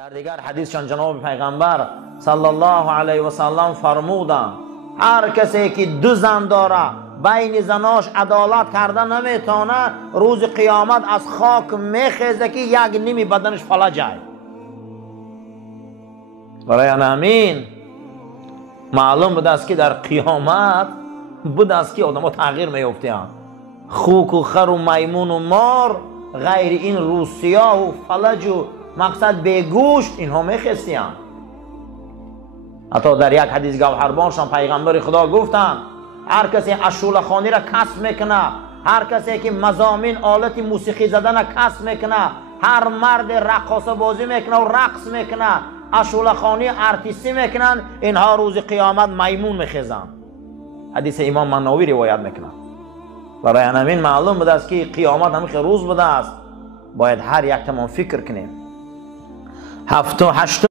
در دیگر حدیثشان جناب پیغمبر صلی الله علیه و سلم فرمودند هر کسی که دو زن داره بین زناش عدالت کرده نمیتونه روز قیامت از خاک میخیزه که یک نیمی بدنش فلجه. برای همین معلوم بود است که در قیامت بود است که آدم ها تغییر میفتند. خوک و خر و میمون و مار غیر این روسیاه و فلج و مقصد بیگوشت اینها میخستیند. حتی در یک حدیث گوهربانشان پیغمبر خدا گفتند هر کسی اشوله خانی را کسب میکنه، هر کسی که مضامین آلت موسیقی زدن کسب میکنه، هر مرد رقاصه بازی میکنه و رقص میکنه، اشوله خانی ارتیستی میکنن، اینها روز قیامت میمون میخیزن. حدیث امام مناوی روایت میکنه. برای همین معلوم بوده است که قیامت همیشه روز بوده است، باید هر یک تمام فکر کنیم. 7 و 8